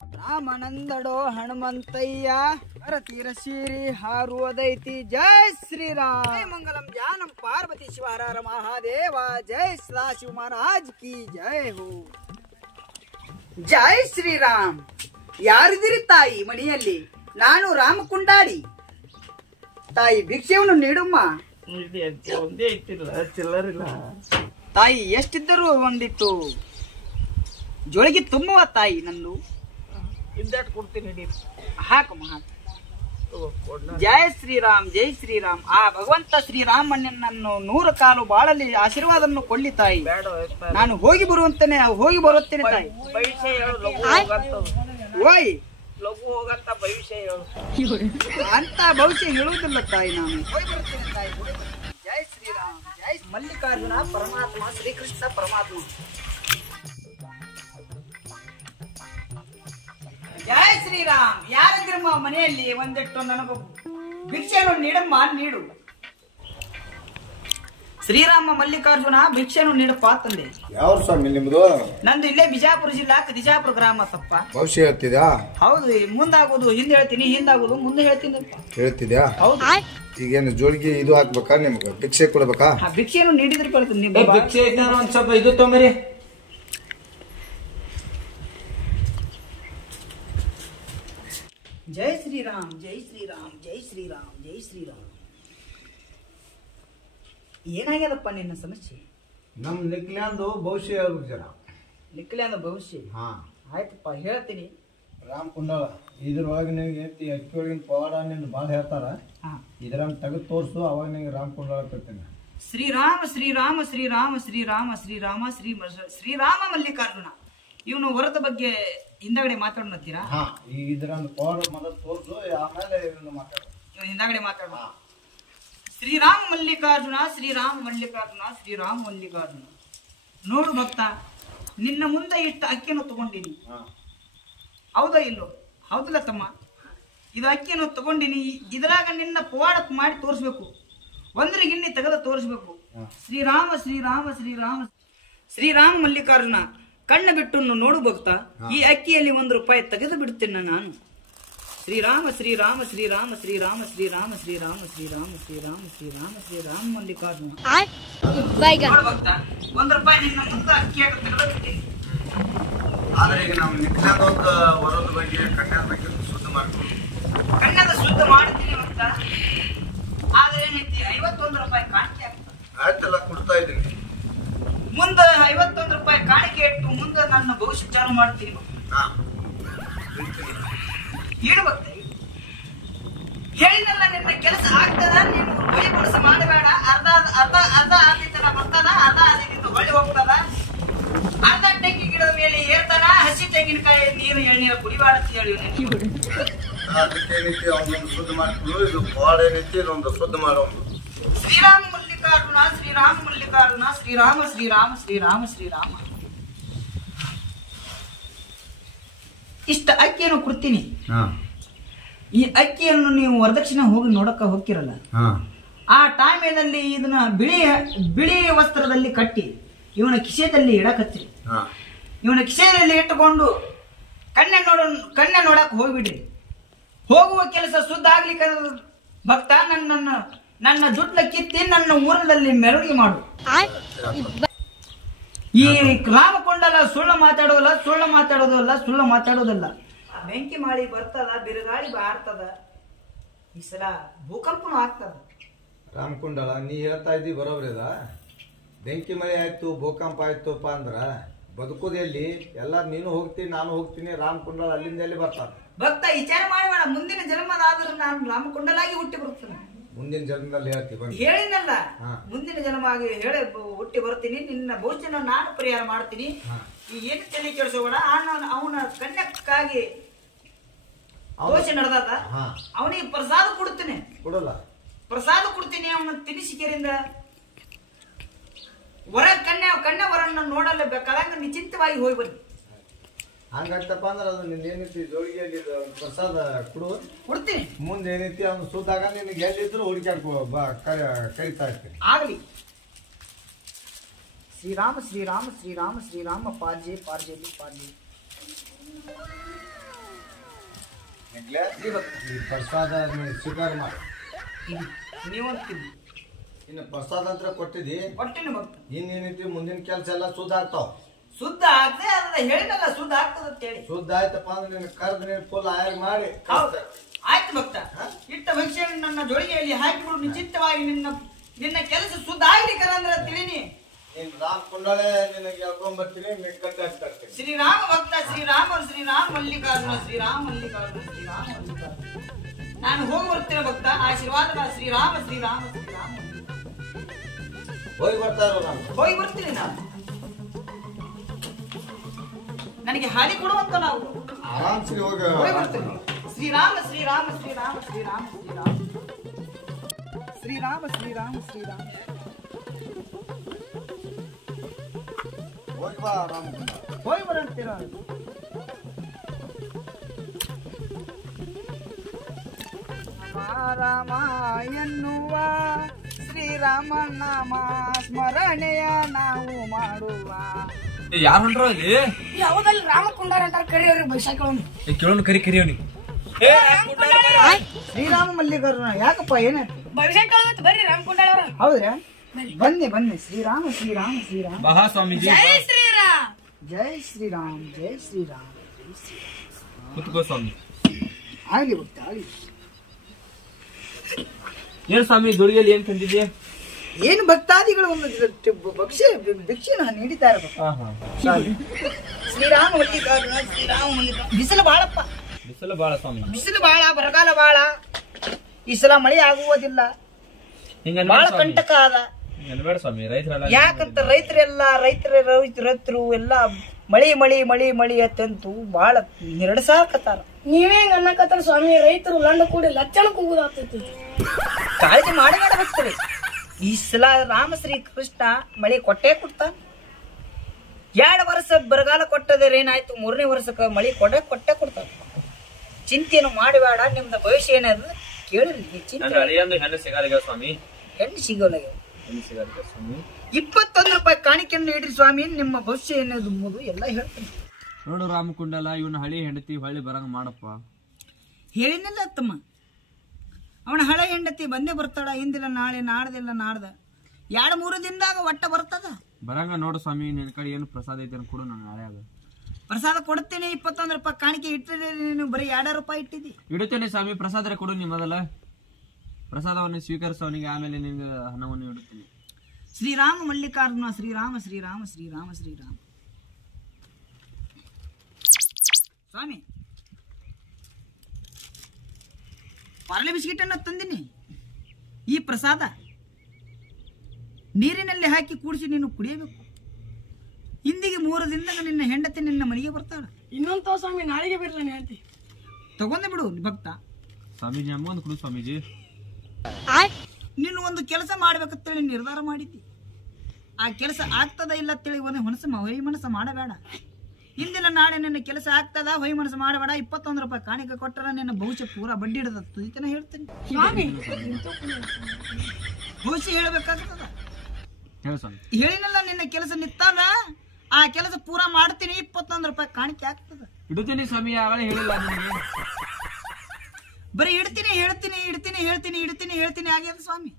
ರಾಮನಂದಡೋ ಹನುಮಂತಯ್ಯ ತೀರ ಸೀರಿ ಹಾರುವುದೈತಿ. ಜೈ ಶ್ರೀರಾಮ್. ಜೈ ಮಂಗಲಂ ಜಾನಂ ಪಾರ್ವತಿ ಶಿವಹರ ಮಹಾದೇವ. ಜೈ ಸದಾಶಿವ ಮಹಾರಾಜ್ ಕಿ ಜೈ ಹೋ. ಜೈ ಶ್ರೀರಾಮ್. ಯಾರಿದಿರಿ ತಾಯಿ ಮನೆಯಲ್ಲಿ? ನಾನು ರಾಮಕುಂಡಾಡಿ. ತಾಯಿ ಭಿಕ್ಷೆಯನ್ನು ನೀಡುಮ್ಮ. ಒಂದೇ ಇಟ್ಟಿಲ್ಲ, ಚಿಲ್ಲರಿಲ್ಲ ತಾಯಿ. ಎಷ್ಟಿದ್ದರೂ ಒಂದಿತ್ತು ಜೋಳಿಗೆ ತುಂಬುವ ತಾಯಿ. ನಂದು ಇದ್ದಾಟ್ ಕೊಡ್ತೀನಿ, ಹಾಕಮ್ಮ ಹಾಕ. ಜೈ ಶ್ರೀರಾಮ್, ಜೈ ಶ್ರೀರಾಮ್. ಆ ಭಗವಂತ ಶ್ರೀರಾಮನನ್ನು 100 ಕಾಲು ಬಾಳಲ್ಲಿ ಆಶೀರ್ವಾದವನ್ನು ಕೊಳ್ಳಿ ತಾಯಿ. ನಾನು ಹೋಗಿ ಬರುವಂತೇನೆ, ಹೋಗಿ ಬರುತ್ತೇನೆ ತಾಯಿ. ಭವಿಷ್ಯ ಹೇಳು, ಓಯ್ ಲಘು ಹೋಗಂತ ಭವಿಷ್ಯ ಹೇಳು. ಅಂತ ಭವಿಷ್ಯ ಹೇಳುವುದಿಲ್ಲ ತಾಯಿ. ನಾನು ಹೋಗಿ ಬರುತ್ತೇನೆ ತಾಯಿ. ಜೈ ಶ್ರೀರಾಮ್. ಜೈ ಮಲ್ಲಿಕಾರ್ಜುನ ಪರಮಾತ್ಮ, ಶ್ರೀಕೃಷ್ಣ ಪರಮಾತ್ಮ. ಜೈ ಶ್ರೀರಾಮ್. ಯಾರಿದ್ರಮ್ಮ ಮನೆಯಲ್ಲಿ? ಒಂದಿಟ್ಟು ನನಗೂ ಭಿಕ್ಷೆಯನ್ನು ನೀಡಮ್ಮ, ನೀಡು. ಶ್ರೀರಾಮ ಮಲ್ಲಿಕಾರ್ಜುನ ಭಿಕ್ಷೆಯನ್ನು ನೀಡಪ್ಪ ತಂದೆ. ಯಾವ ಸ್ವಾಮಿ ನಿಮ್ದು? ನಂದು ಇಲ್ಲೇ ಬಿಜಾಪುರ ಜಿಲ್ಲಾ ಕದಿಜಾಪುರ ಗ್ರಾಮ. ತಪ್ಪ ಭವಿಷ್ಯ ಹೇಳ್ತಿದ್ಯಾ? ಹೌದು. ಮುಂದಾಗೋದು ಹಿಂದೆ ಹೇಳ್ತೀನಿ, ಹಿಂದಾಗೋದು ಮುಂದೆ ಹೇಳ್ತೀನಿ. ಹೇಳ್ತಿದ್ಯಾ? ಹೌದು. ಈಗೇನು ಜೋಳಿಗೆ ಇದು ಹಾಕ್ಬೇಕಾ? ನಿಮ್ಗೆ ಭಿಕ್ಷೆ ಕೊಡ್ಬೇಕಾ? ಭಿಕ್ಷೆಯನ್ನು ನೀಡಿದ್ರೆ ಕೊಡ್ತೀನಿ. ಭಿಕ್ಷೆ ಇದ್ದ ಒಂದ್ ಸ್ವಲ್ಪ ಇದು ತೊಂಬರಿ. ಜೈ ಶ್ರೀರಾಮ್, ಜೈ ಶ್ರೀರಾಮ್, ಜೈ ಶ್ರೀರಾಮ್, ಜೈ ಶ್ರೀರಾಮ್. ಏನಾಗ್ಯದಪ್ಪ ನಿನ್ನ ಸಮಸ್ಯೆ? ನಮ್ ನಿಕ್ಲ್ಯಾಂದು ಭವಿಷ್ಯ ಹೇಳ್ಬೇಕು ಜನ. ನಿಕ್ಕಲೆ ಅಂದ ಭವಿಷ್ಯ. ಹಾ ಆಯ್ತಪ್ಪ, ಹೇಳ್ತೀನಿ. ರಾಮ್ ಕುಂಡಲ ಇದ್ರೊಳಗೆ ನಿನಗೆ ಅಕ್ಕಿ ಒಳಗಿನ ಪವಾಡ ನಿನ್ನ ಭಾಳ ಹೇಳ್ತಾರ. ಇದ್ರಂಗ್ ತೆಗೆದು ತೋರ್ಸು, ಅವಾಗ ನಿಂಗೆ ರಾಮ್ ಕುಂಡಲ ಕೊಡ್ತೀನಿ. ಶ್ರೀರಾಮ ಶ್ರೀರಾಮ ಶ್ರೀರಾಮ ಶ್ರೀರಾಮ ಶ್ರೀರಾಮ ಶ್ರೀರಾಮ ಮಲ್ಲಿಕಾರ್ಜುನ. ಇವನು ವರದ ಬಗ್ಗೆ ಹಿಂದಗಡೆ ಮಾತಾಡೋಣತ್ತೀರಾ? ಹಾ, ಈಗ ಇದ್ರಂಗ್ ಪವಾಡ ಮೊದಲು ತೋರ್ಸು, ಆಮೇಲೆ ಇದನ್ನ ಮಾತಾಡ. ಹಿಂದಗಡೆ ಮಾತಾಡೋಣ. ಶ್ರೀರಾಮ ಮಲ್ಲಿಕಾರ್ಜುನ, ಶ್ರೀರಾಮ ಮಲ್ಲಿಕಾರ್ಜುನ, ಶ್ರೀರಾಮ ಮಲ್ಲಿಕಾರ್ಜುನ. ನೋಡು ಭಕ್ತ, ನಿನ್ನ ಮುಂದೆ ಇಟ್ಟು ಅಕ್ಕಿಯನ್ನು ತಗೊಂಡಿನಿ. ಹೌದಾ ಇಲ್ಲೋ? ಹೌದಿಲ್ಲ ತಮ್ಮ? ಇದು ಅಕ್ಕಿಯನ್ನು ತಗೊಂಡಿನಿ. ಇದ್ರಾಗ ನಿನ್ನ ಪವಾಡ ಮಾಡಿ ತೋರಿಸ್ಬೇಕು. ಒಂದ್ರ ಗಿಣ್ಣಿ ತೆಗೆದು ತೋರಿಸ್ಬೇಕು. ಶ್ರೀರಾಮ ಶ್ರೀರಾಮ ಶ್ರೀರಾಮ ಶ್ರೀರಾಮ ಮಲ್ಲಿಕಾರ್ಜುನ. ಕಣ್ಣ ಬಿಟ್ಟು ನೋಡು ಭಕ್ತ, ಈ ಅಕ್ಕಿಯಲ್ಲಿ ₹1 ತೆಗೆದು ಬಿಡುತ್ತೇನೆ ನಾನು. ಶ್ರೀರಾಮ ಶ್ರೀರಾಮ ಶ್ರೀರಾಮ ಶ್ರೀರಾಮ ಶ್ರೀರಾಮ ಶ್ರೀರಾಮ ಶ್ರೀರಾಮ ಶ್ರೀರಾಮ ಶ್ರೀರಾಮ ಶ್ರೀರಾಮ ಮಲ್ಲಿಕಾರ್ಜುನ. ಭಕ್ತ, ₹1 ನಿನ್ನ ಮುಂದೆ ಅಕ್ಕಿಯಾಗ ತೆಗೆದು ಬಿಡ್ತೀನಿ. ಆದ್ರೆ ಈಗ ನಾವು ನಿಕ್ಲ್ಯಾಂದ ವರದ ಬಗ್ಗೆ, ಕನ್ಯಾದ ಬಗ್ಗೆ ಶುದ್ಧ ಮಾಡ್ತೀವಿ. ಕಣ್ಣದ ಶುದ್ಧ ಮಾಡ್ತೀನಿ ಭಕ್ತ. ಆದ್ರೆ ಏನೈತಿ, ₹51 ಕಾಣಿಕೆ ಆಗ್ತದೆ. ಆಯ್ತಲ್ಲ, ಕೊಡ್ತಾ ಇದ್ದೀನಿ. ಮುಂದೆ ₹51 ಕಾಣಿಕೆ ಇಟ್ಟು ಮುಂದೆ ನನ್ನ ಭವಿಷ್ಯ ಚಾಲು ಮಾಡ್ತೀನಿ. ಇಡ್ಬೇಕು. ಹೇಳಿನಲ್ಲ, ನಿನ್ನ ಕೆಲಸ ಆಗ್ತದ. ನೀನು ಹೊಳಿ ಬಳಸಿ ಮಾಡಬೇಡ. ಅರ್ಧ ಅರ್ಧ ಅರ್ಧ ಆದಿತ್ಯನ ಬರ್ತದ, ಅರ್ಧ ಆದಿತ್ಯ ಹೊಳಿ ಹೋಗ್ತದ. ಅರ್ಧ ತೆಂಗಿ ಗಿಡದ ಮೇಲೆ ಏರ್ತಾನ. ಹಸಿ ತೆಂಗಿನಕಾಯಿ ನೀರು ಎಣ್ಣೀರು ಕುಡಿಬಾರದು ಹೇಳಿ. ಅದಕ್ಕೇನೈತಿ, ಅವನೊಂದು ಶುದ್ಧ ಮಾಡ್ತೀವಿ. ಇದು ಪವಾಡ ಏನೈತಿ, ಇದೊಂದು ಶುದ್ಧ ಮಾಡೋದು. ಶ್ರೀರಾಮ ಮಲ್ಲಿಕಾರ್ಜುನ, ಶ್ರೀರಾಮ ಮಲ್ಲಿಕಾರ್ಜುನ, ಶ್ರೀರಾಮ ಶ್ರೀರಾಮ ಶ್ರೀರಾಮ ಶ್ರೀರಾಮ. ಇಷ್ಟ ಅಕ್ಕಿಯನ್ನು ಕೊಡ್ತೀನಿ. ಈ ಅಕ್ಕಿಯನ್ನು ನೀವು ವರದಕ್ಷಿಣೆ ಹೋಗಿ ನೋಡಕ್ಕ ಹೋಗ್ತಿರಲ್ಲ, ಆ ಟೈಮಿನಲ್ಲಿ ಇದನ್ನ ಬಿಳಿ ವಸ್ತ್ರದಲ್ಲಿ ಕಟ್ಟಿ ಇವನ ಕಿಸೆದಲ್ಲಿ ಇಡಕತ್ತೀರಿ. ಇವನ ಕಿಸೆಯಲ್ಲಿ ಇಟ್ಟುಕೊಂಡು ಕಣ್ಣೆ ನೋಡಕ್ ಹೋಗ್ಬಿಡ್ರಿ. ಹೋಗುವ ಕೆಲಸ ಶುದ್ಧ ಆಗ್ಲಿಕ್ಕೆ ಭಕ್ತ, ನನ್ನ ಜುಟ್ಲ ಕಿತ್ತಿ ನನ್ನ ಊರಲ್ಲಿ ಮೆರವಣಿಗೆ ಮಾಡು. ಈ ರಾಮಕೊಂಡಲ್ಲ ಸುಳ್ಳು ಮಾತಾಡೋದಲ್ಲ, ಸುಳ್ಳು ಮಾತಾಡೋದಲ್ಲ. ಬೆಂಕಿ ಮಾಳಿ ಬರ್ತದ, ಬಿರುಗಾಳಿ ಬಾರ್ತದ. ಈ ಸಲ ಭೂಕಂಪನೂ ಆಗ್ತದ. ರಾಮಕುಂಡಲ, ನೀ ಹೇಳ್ತಾ ಇದ್ದಿ ಬರೋಬ್ರಿ ಅದ. ಬೆಂಕಿ ಮಳೆ ಆಯ್ತು, ಭೂಕಂಪ ಆಯ್ತುಪ್ಪ ಅಂದ್ರ ಬದುಕೋದೆಲ್ಲಿ? ಎಲ್ಲ ನೀನು ಹೋಗ್ತೀನಿ, ನಾನು ಹೋಗ್ತೀನಿ. ರಾಮಕುಂಡಲ ಅಲ್ಲಿಂದ ಎಲ್ಲಿ ಬರ್ತಾರ? ಭಕ್ತ, ವಿಚಾರ ಮಾಡಬೇಡ. ಮುಂದಿನ ಜನ್ಮದಾದ್ರೂ ನಾನು ರಾಮಕುಂಡಲಾಗಿ ಹುಟ್ಟಿ ಬರ್ತೇನೆ. ಮುಂದಿನ ಜನ್ಮದಲ್ಲಿ ಹೇಳ್ತೀವಿ. ಹೇಳಿನಲ್ಲ, ಮುಂದಿನ ಜನ್ಮವಾಗಿ ಹೇಳಿ ಹುಟ್ಟಿ ಬರ್ತೀನಿ. ನಿನ್ನ ಭವಿಷ್ಯನ ನಾನು ಪರಿಹಾರ ಮಾಡ್ತೀನಿ. ಏನು ತಲೆ ಕೆಡಿಸೋಬೇಡ. ಅವನ ಕನ್ಯಕ್ಕಾಗಿ ದೋಷ ನಡೆದಾದ, ಅವನಿಗೆ ಪ್ರಸಾದ ಕೊಡ್ತೀನಿ. ಕೊಡಲ್ಲ? ಪ್ರಸಾದ ಕೊಡ್ತೀನಿ. ಅವನ ತಿನಿಸಿಕೆರಿಂದ ಕನ್ಯಾ ವರನ್ನ ನೋಡಲ್ಲ ಬೇಕಾದಂಗ ನಿಶ್ಚಿಂತವಾಗಿ ಹೋಗಿ ಬನ್ನಿ. ಹಂಗಾಯ್ತಪ್ಪ ಅಂದ್ರೆ ಅದು ನಿನ್ನ ಏನೈತಿ ಜೋಳಿಗೆಯಲ್ಲಿ ಪ್ರಸಾದ ಕೊಡ್ತೀನಿ. ಮುಂದೆ ಏನೈತಿ ಅವ್ನು ಸುದ್ದಾಗ ನಿನಗೆ ಎಲ್ಲಿದ್ರು ಹುಡುಕ್ಯಾಡ್ಕೋ ಕರಿತಾ ಇರ್ತೀನಿ. ಆಗಲಿ. ಶ್ರೀರಾಮ ಶ್ರೀರಾಮ ಶ್ರೀರಾಮ ಶ್ರೀರಾಮ ಪಾರ್ಜೆ ಪಾರ್ಜೆ ಪಾರ್ಜೆ. ಶ್ರೀ ಭಕ್ತ ಈ ಪ್ರಸಾದ ನೀನು ಸ್ವೀಕಾರ ಮಾಡಿ. ನೀವಂತೀವಿ ಇನ್ನು ಪ್ರಸಾದ ಅಂತ ಕೊಟ್ಟಿದ್ದಿ, ಕೊಟ್ಟಿನಿ ಭಕ್ತ. ಇನ್ನೇನೈತಿ ಮುಂದಿನ ಕೆಲಸ ಎಲ್ಲ ಶುದ್ಧ ಆಗ್ತಾವ. ಶುದ್ಧ ಆಗ್ತದೆ ಅದ ಹೇಳಿದಲ್ಲ, ಶುದ್ಧ ಆಗ್ತದ ಅಂತ ಹೇಳಿ. ಶುದ್ಧ ಆಯ್ತಪ್ಪ ಅಂದ್ರೆ ನಿನ್ನ ಕರ್ದು ನೀನು ಫುಲ್ ಆಯರ್ ಮಾಡಿ ಹೌದು ಆಯ್ತು ಭಕ್ತ. ಇಟ್ಟ ಭಕ್ಷ್ಯವನ್ನು ನನ್ನ ಜೋಳಿಗೆಯಲ್ಲಿ ಹಾಕಿಬಿಡು. ನಿಶ್ಚಿತವಾಗಿ ನಿನ್ನ ಕೆಲಸ ಶುದ್ಧ ಆಗ್ಲಿಕ್ಕೆ ಅಂದ್ರೆ ತಿಳಿನಿ. ನೀನ್ ರಾಮ್ ಕುಂಡಳೆ ನಿನಗೆ ಹೇಳ್ಕೊಂಡ್ಬರ್ತೀನಿ, ನಿನ್ ಕಟ್ಟಿ ಹಾಕ್ತೀನಿ. ಶ್ರೀರಾಮ ಭಕ್ತ, ಶ್ರೀರಾಮ ಮಲ್ಲಿಕಾರ್ಜುನ, ಶ್ರೀರಾಮ ಮಲ್ಲಿಕಾರ್ಜುನ, ಶ್ರೀರಾಮ ಮಲ್ಲಿಕಾರ್ಜುನ. ನಾನು ಹೋಗಿ ಬರ್ತೇನೆ ಭಕ್ತ. ಆಶೀರ್ವಾದ ಶ್ರೀರಾಮ ಶ್ರೀರಾಮ ಶ್ರೀರಾಮ. ಹೋಗಿ ಬರ್ತಾ ಇರೋ ನಾನು. ಹೋಗಿ ಬರ್ತೀನಿ ನಾನು. ನನಗೆ ಹಾಡಿ ಕೊಡುವಂತ ನಾವು ಆರಾಮ್ಸಿ ಹೋಗಿ ಬರ್ತೀನಿ. ಶ್ರೀರಾಮ ಶ್ರೀರಾಮ ಶ್ರೀರಾಮ ಶ್ರೀರಾಮ ಶ್ರೀರಾಮ ಶ್ರೀರಾಮ ಶ್ರೀರಾಮ ಶ್ರೀರಾಮ. ಹೋಗಿ ಬಾ ರಾಮ್. ಹೋಗಿ ಬರಂತೀರ. ರಾಮ ಎನ್ನುವ ಶ್ರೀರಾಮ ನಾಮ ಸ್ಮರಣೆಯ ನಾವು ಮಾಡುವ. ಯಾರು ಹೊಂಟ್ರ ಇಲ್ಲಿ? ಯಾವ್ದಲ್ಲಿ ರಾಮ ಕುಂಡಾರ ಅಂತಾರ ಕರಿಯವ್ರಿಗೆ ಭವಿಷ್ಯ ಕೇಳೋಣ ಕರಿ ಅವನಿಗೆ. ಶ್ರೀರಾಮ ಮಲ್ಲಿಕಾರ್ಜುನ ಯಾಕಪ್ಪ ಏನಾಯ್ತು? ಭವಿಷ್ಯ ಕೇಳೋದು ಬರ್ರಿ ರಾಮ ಕುಂಡಾರ ಅವ್ರ. ಹೌದ್ರಾ? ಬನ್ನಿ ಬನ್ನಿ. ಶ್ರೀರಾಮ ಶ್ರೀರಾಮ ಶ್ರೀರಾಮ. ಬಹಾ ಸ್ವಾಮೀಜಿ. ಜೈ ಶ್ರೀರಾಮ್. ಜೈ ಶ್ರೀರಾಮ್ ಜೈ ಶ್ರೀರಾಮ್. ಕುತ್ಕೋ ಸ್ವಾಮಿ. ಆಗ್ಲಿ ಭಕ್ತ ಆಗ್ಲಿ. ಏನ್ ಸ್ವಾಮಿ ದುರ್ಗಿಯಲ್ಲಿ ಏನ್ ತಂದಿದ್ಯಾ? ಏನು ಭಕ್ತಾದಿಗಳು ಒಂದು ಭಿಕ್ಷೆ ನೀಡಿದ್ದಾರೆ ಭಕ್ತ. ಶ್ರೀರಾಮ ಮಲ್ಲಿಕಾರ್ಜುನ ಶ್ರೀರಾಮ ಮಲ್ಲಿಕಾರ್ಜುನ. ಬಿಸಿಲು ಬಾಳಪ್ಪ, ಬಿಸಿಲು ಬಾಳ ಸ್ವಾಮಿ. ಬಿಸಿಲು ಬಾಳ, ಬರಗಾಲ ಬಾಳ. ಈ ಸಲ ಮಳೆ ಆಗುವುದಿಲ್ಲ, ಬಾಳ ಕಂಟಕ ಆದ. ಬೇಡ ಸ್ವಾಮಿ, ರೈತರೆಲ್ಲ ಯಾಕಂತ ರೈತರು ಎಲ್ಲ ಮಳಿ ಮಳಿ ಮಳಿ ಮಳಿ ಅತ್ತಂತೂ ಬಾಳ ನಿರಡಸಾಕತ್ತಾರ. ನೀವೇ ಹೆಂಗ ಅನ್ನಕತ್ತಾರ ಸ್ವಾಮಿ? ರೈತರು ಲಂಡ ಕೂಡಿ ಲಕ್ಷಣ ಕೂಗುದಾಗ್ತೈತಿ. ಕಾಳಜಿ ಮಾಡಿ ಮಾಡಬೇಕ್ರಿ. ಈ ಸಲ ರಾಮ ಶ್ರೀ ಕೃಷ್ಣ ಮಳಿ ಕೊಟ್ಟೇ ಕೊಡ್ತಾನ. 2 ವರ್ಷ ಬರಗಾಲ ಕೊಟ್ಟದ್ರೆ ಏನಾಯ್ತು, 3ನೇ ವರ್ಷಕ್ಕ ಮಳಿ ಕೊಟ್ಟೇ ಕೊಡ್ತಾನ. ಚಿಂತೆಯನ್ನು ಮಾಡಬೇಡ. ನಿಮ್ದ ಭವಿಷ್ಯ ಏನದ ಕೇಳಿರಿ. ಚಿಂತೆ ಹೆಣ್ಣು ಸಿಗಾಲಿಗ ಸ್ವಾಮಿ. ಹೆಣ್ಣು ಸಿಗೋಲ್ಲ. ಹೆಣ್ಣು ಸಿಗಾಲಿಗ ಸ್ವಾಮಿ. 21 ರೂಪಾಯಿ ಕಾಣಿಕೆಯನ್ನು ನೀಡ್ರಿ ಸ್ವಾಮಿ. ನಿಮ್ಮ ಭವಿಷ್ಯ ಏನದು ಎಲ್ಲ ಹೇಳ್ತೀನಿ. ನೋಡು ರಾಮಕುಂಡಲ, ಇವನ ಹಳಿ ಹೆಂಡತಿ ಹೊಳ್ಳಿ ಬರಂಗ ಮಾಡಪ್ಪ. ಹೇಳಿನಲ್ಲ ತಮ್ಮ, ಅವನ ಹಳೆ ಹೆಂಡತಿ ಬಂದೇ ಬರ್ತಾಳ. ಇಂದಿಲ್ಲ ನಾಳೆ, ನಾಡ್ದಿಲ್ಲ ನಾಡ್ದ, 2-3 ದಿನದಾಗ ಒಟ್ಟ ಬರ್ತದ. ಬರಂಗ ನೋಡು ಸ್ವಾಮಿ. ನಿನ್ ಕಡೆ ಏನು ಪ್ರಸಾದ ಐತೆ ಕೊಡು. ನಾನು ನಾಳೆ ಆಗ ಪ್ರಸಾದ ಕೊಡ್ತೀನಿ. 21 ರೂಪಾಯಿ ಕಾಣಿಕೆ ಇಟ್ಟಿರಿ. ನೀನು ಬರೀ 2 ರೂಪಾಯಿ ಇಟ್ಟಿದ್ದಿ. ಇಡುತ್ತೇನೆ ಸ್ವಾಮಿ. ಪ್ರಸಾದ ಕೊಡು. ನೀ ಮೊದಲ ಪ್ರಸಾದವನ್ನು ಸ್ವೀಕರಿಸವನಿಗೆ, ಆಮೇಲೆ ನಿನ್ಗೆ ಹಣವನ್ನು ಇಡುತ್ತೀನಿ. ಶ್ರೀರಾಮ ಮಲ್ಲಿಕಾರ್ಜುನ ಶ್ರೀರಾಮ ಶ್ರೀರಾಮ ಶ್ರೀರಾಮ ಶ್ರೀರಾಮ. ಸ್ವಾಮಿ, ಪಾರ್ಲೆ ಬಿಸ್ಕಿಟ್ ಅನ್ನ ತಂದಿನಿ. ಈ ಪ್ರಸಾದ ನೀರಿನಲ್ಲಿ ಹಾಕಿ ಕೂಡಿಸಿ ನೀನು ಕುಡಿಯಬೇಕು. ಇಂದಿಗೆ 3 ದಿನದಾಗ ನಿನ್ನ ಹೆಂಡತಿ ನಿನ್ನ ಮನೆಗೆ ಬರ್ತಾಳ. ಇನ್ನೊಂದು ಸ್ವಾಮಿ ನಾಳೆಗೆ ಬಿಡ್ಲಾನೆ ಹೇಳ್ತಿ. ತಗೊಂಡೆ ಬಿಡು ಭಕ್ತ. ಸ್ವಾಮೀಜಿ ನಮಗೊಂದು ಕೊಡು ಸ್ವಾಮೀಜಿ. ನೀನು ಒಂದು ಕೆಲಸ ಮಾಡ್ಬೇಕಂತೇಳಿ ನಿರ್ಧಾರ ಮಾಡಿದ್ದಿ. ಆ ಕೆಲಸ ಆಗ್ತದ ಇಲ್ಲ ಅಂತೇಳಿ ಹೊಯ್ ಮನಸ್ಸು ಮಾಡಬೇಡ. ಇಂದಿನ ನಾಳೆ ನಿನ್ನ ಕೆಲಸ ಆಗ್ತದ, ಹೊಯ್ ಮನಸ್ಸು ಮಾಡಬೇಡ. 21 ರೂಪಾಯಿ ಕಾಣಿಕೆ ಕೊಟ್ಟರ ನಿನ್ನ ಭವಿಷ್ಯ ಪೂರಾ ಬಡ್ಡಿ ಹಿಡದ ತುದಿತನ ಹೇಳ್ತೀನಿ. ಭವಿಷ್ಯ ಹೇಳ್ಬೇಕಾಗ್ತದ. ಹೇಳು ಸ್ವಾಮಿ. ಹೇಳಿನಲ್ಲ, ನಿನ್ನ ಕೆಲಸ ನಿತ್ತಾನ ಆ ಕೆಲಸ ಪೂರಾ ಮಾಡ್ತೀನಿ. 21 ರೂಪಾಯಿ ಕಾಣಿಕೆ ಆಗ್ತದ. ಇಡುತ್ತೀನಿ ಸ್ವಾಮಿ. ಆಗಲೇ ಹೇಳಿಲ್ಲ ನಿನಗೆ. ಬರೀ ಇಡ್ತೀನಿ ಹೇಳ್ತೀನಿ ಆಗ್ಯದ ಸ್ವಾಮಿ.